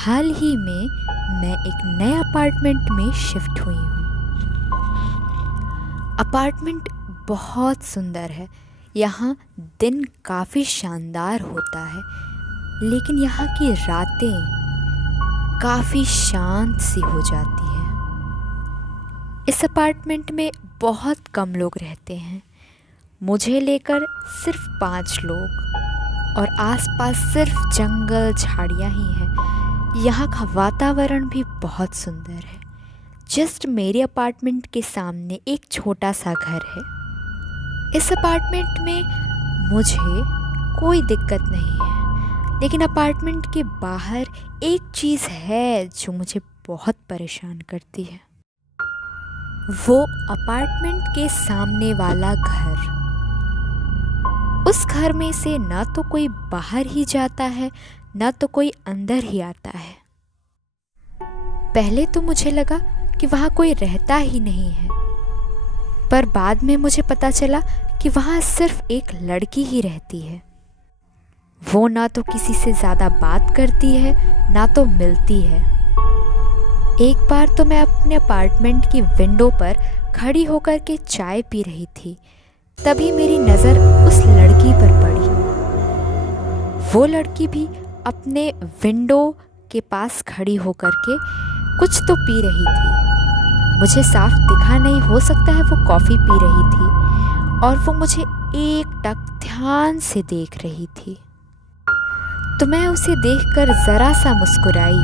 हाल ही में मैं एक नए अपार्टमेंट में शिफ्ट हुई हूँ। अपार्टमेंट बहुत सुंदर है। यहाँ दिन काफ़ी शानदार होता है, लेकिन यहाँ की रातें काफ़ी शांत सी हो जाती हैं। इस अपार्टमेंट में बहुत कम लोग रहते हैं, मुझे लेकर सिर्फ 5 लोग, और आसपास सिर्फ जंगल झाड़ियाँ ही हैं। यहाँ का वातावरण भी बहुत सुंदर है। जस्ट मेरे अपार्टमेंट के सामने एक छोटा सा घर है। इस अपार्टमेंट में मुझे कोई दिक्कत नहीं है, लेकिन अपार्टमेंट के बाहर एक चीज़ है जो मुझे बहुत परेशान करती है। वो अपार्टमेंट के सामने वाला घर। उस घर में से ना तो कोई बाहर ही जाता है, ना तो कोई अंदर ही आता है। पहले तो मुझे लगा कि वहाँ कोई रहता ही नहीं है, पर बाद में मुझे पता चला कि वहाँ सिर्फ एक लड़की ही रहती है। वो ना तो किसी से ज़्यादा बात करती है, ना तो मिलती है। एक बार तो मैं अपने अपार्टमेंट की विंडो पर खड़ी होकर के चाय पी रही थी, तभी मेरी नज़र उस लड़की पर पड़ी। वो लड़की भी अपने विंडो के पास खड़ी होकर के कुछ तो पी रही थी। मुझे साफ दिखा नहीं, हो सकता है वो कॉफ़ी पी रही थी, और वो मुझे एकटक ध्यान से देख रही थी। तो मैं उसे देखकर ज़रा सा मुस्कुराई।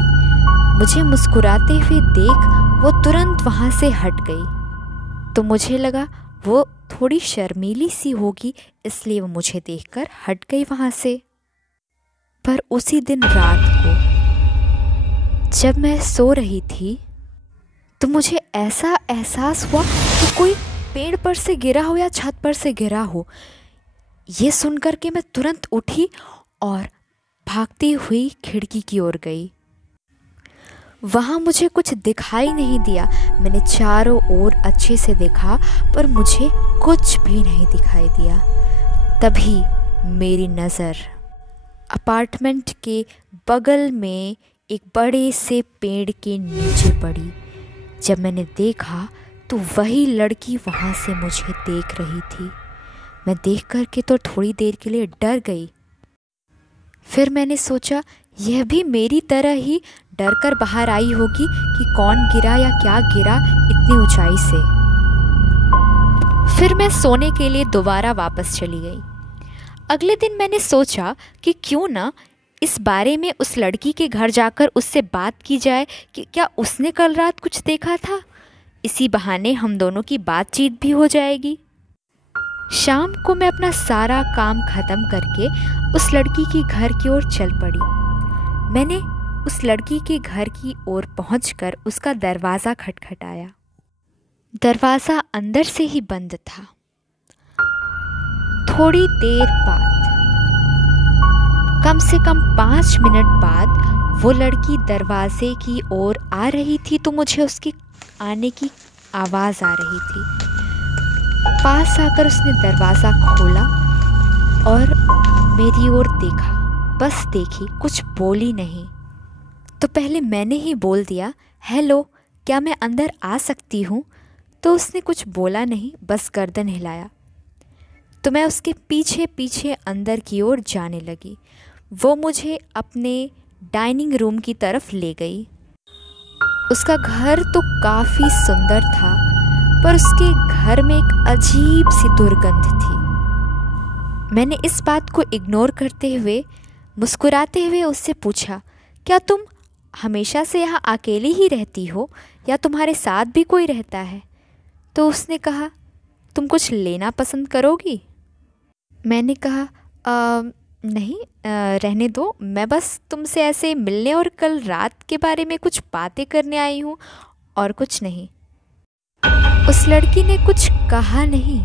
मुझे मुस्कुराते हुए देख वो तुरंत वहाँ से हट गई। तो मुझे लगा वो थोड़ी शर्मीली सी होगी, इसलिए वो मुझे देखकर हट गई वहाँ से। पर उसी दिन रात को जब मैं सो रही थी, तो मुझे ऐसा एहसास हुआ कि कोई पेड़ पर से गिरा हो या छत पर से गिरा हो। ये सुनकर के मैं तुरंत उठी और भागती हुई खिड़की की ओर गई। वहाँ मुझे कुछ दिखाई नहीं दिया। मैंने चारों ओर अच्छे से देखा, पर मुझे कुछ भी नहीं दिखाई दिया। तभी मेरी नज़र अपार्टमेंट के बगल में एक बड़े से पेड़ के नीचे पड़ी। जब मैंने देखा तो वही लड़की वहाँ से मुझे देख रही थी। मैं देख कर के तो थोड़ी देर के लिए डर गई। फिर मैंने सोचा यह भी मेरी तरह ही डर कर बाहर आई होगी कि कौन गिरा या क्या गिरा इतनी ऊंचाई से। फिर मैं सोने के लिए दोबारा वापस चली गई। अगले दिन मैंने सोचा कि क्यों ना इस बारे में उस लड़की के घर जाकर उससे बात की जाए कि क्या उसने कल रात कुछ देखा था। इसी बहाने हम दोनों की बातचीत भी हो जाएगी। शाम को मैं अपना सारा काम ख़त्म करके उस लड़की की घर की ओर चल पड़ी। मैंने उस लड़की के घर की ओर पहुंचकर उसका दरवाज़ा खटखटाया। दरवाज़ा अंदर से ही बंद था। थोड़ी देर बाद, कम से कम 5 मिनट बाद, वो लड़की दरवाजे की ओर आ रही थी, तो मुझे उसकी आने की आवाज़ आ रही थी। पास आकर उसने दरवाज़ा खोला और मेरी ओर देखा। बस देखी, कुछ बोली नहीं। तो पहले मैंने ही बोल दिया, हेलो, क्या मैं अंदर आ सकती हूँ? तो उसने कुछ बोला नहीं, बस गर्दन हिलाया। तो मैं उसके पीछे पीछे अंदर की ओर जाने लगी। वो मुझे अपने डाइनिंग रूम की तरफ ले गई। उसका घर तो काफ़ी सुंदर था, पर उसके घर में एक अजीब सी दुर्गंध थी। मैंने इस बात को इग्नोर करते हुए, मुस्कुराते हुए उससे पूछा, क्या तुम हमेशा से यहाँ अकेली ही रहती हो या तुम्हारे साथ भी कोई रहता है? तो उसने कहा, तुम कुछ लेना पसंद करोगी? मैंने कहा, नहीं, रहने दो, मैं बस तुमसे ऐसे मिलने और कल रात के बारे में कुछ बातें करने आई हूँ, और कुछ नहीं। उस लड़की ने कुछ कहा नहीं,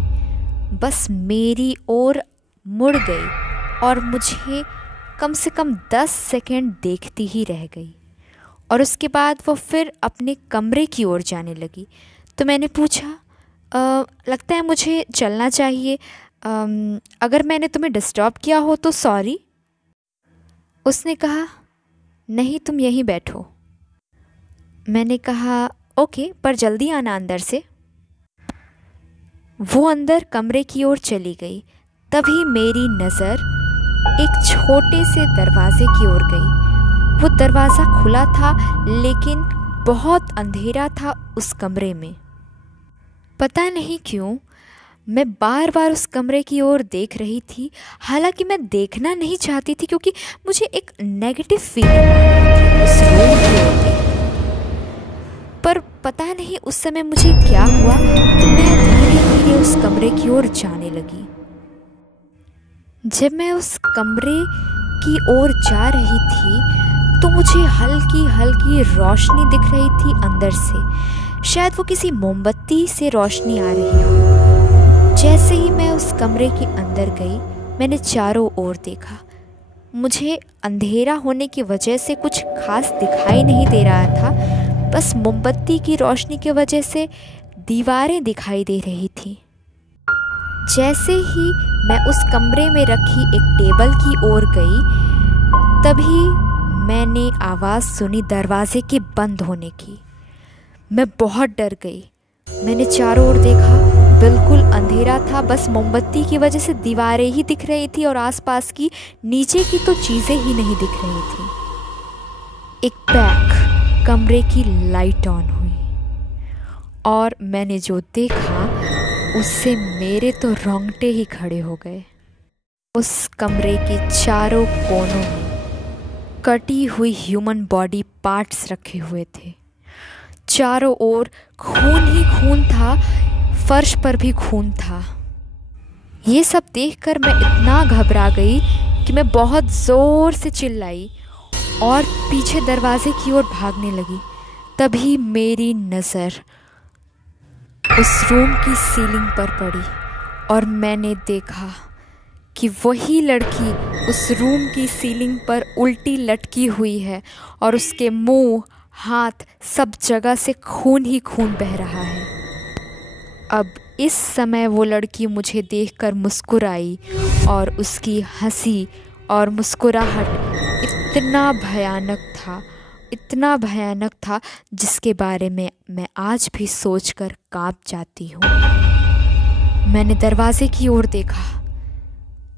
बस मेरी ओर मुड़ गई और मुझे कम से कम 10 सेकंड देखती ही रह गई, और उसके बाद वो फिर अपने कमरे की ओर जाने लगी। तो मैंने पूछा, लगता है मुझे चलना चाहिए, अगर मैंने तुम्हें डिस्टर्ब किया हो तो सॉरी। उसने कहा, नहीं, तुम यहीं बैठो। मैंने कहा ओके, पर जल्दी आना अंदर से। वो अंदर कमरे की ओर चली गई। तभी मेरी नज़र एक छोटे से दरवाजे की ओर गई। वो दरवाज़ा खुला था, लेकिन बहुत अंधेरा था उस कमरे में। पता नहीं क्यों मैं बार बार उस कमरे की ओर देख रही थी। हालांकि मैं देखना नहीं चाहती थी, क्योंकि मुझे एक नेगेटिव फीलिंग आ रही थी उस रूम की ओर देखकर। पर पता नहीं उस समय मुझे क्या हुआ कि मैं धीरे धीरे उस कमरे की ओर जाने लगी। जब मैं उस कमरे की ओर जा रही थी तो मुझे हल्की हल्की रोशनी दिख रही थी अंदर से। शायद वो किसी मोमबत्ती से रोशनी आ रही हो। जैसे ही मैं उस कमरे के अंदर गई, मैंने चारों ओर देखा। मुझे अंधेरा होने की वजह से कुछ खास दिखाई नहीं दे रहा था, बस मोमबत्ती की रोशनी की वजह से दीवारें दिखाई दे रही थी। जैसे ही मैं उस कमरे में रखी एक टेबल की ओर गई, तभी मैंने आवाज़ सुनी दरवाजे के बंद होने की। मैं बहुत डर गई। मैंने चारों ओर देखा, बिल्कुल अंधेरा था, बस मोमबत्ती की वजह से दीवारें ही दिख रही थी और आसपास की नीचे की तो चीज़ें ही नहीं दिख रही थी। एक कमरे की लाइट ऑन हुई और मैंने जो देखा उससे मेरे तो रोंगटे ही खड़े हो गए। उस कमरे के चारों कोनों में कटी हुई ह्यूमन बॉडी पार्ट्स रखे हुए थे। चारों ओर खून ही खून था, फर्श पर भी खून था। ये सब देखकर मैं इतना घबरा गई कि मैं बहुत ज़ोर से चिल्लाई और पीछे दरवाजे की ओर भागने लगी। तभी मेरी नज़र उस रूम की सीलिंग पर पड़ी और मैंने देखा कि वही लड़की उस रूम की सीलिंग पर उल्टी लटकी हुई है और उसके मुंह, हाथ, सब जगह से खून ही खून बह रहा है। अब इस समय वो लड़की मुझे देखकर मुस्कुराई और उसकी हंसी और मुस्कुराहट इतना भयानक था जिसके बारे में मैं आज भी सोचकर कांप जाती हूँ। मैंने दरवाजे की ओर देखा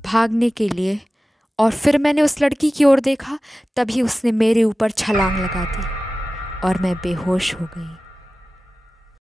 भागने के लिए और फिर मैंने उस लड़की की ओर देखा, तभी उसने मेरे ऊपर छलांग लगा दी और मैं बेहोश हो गई।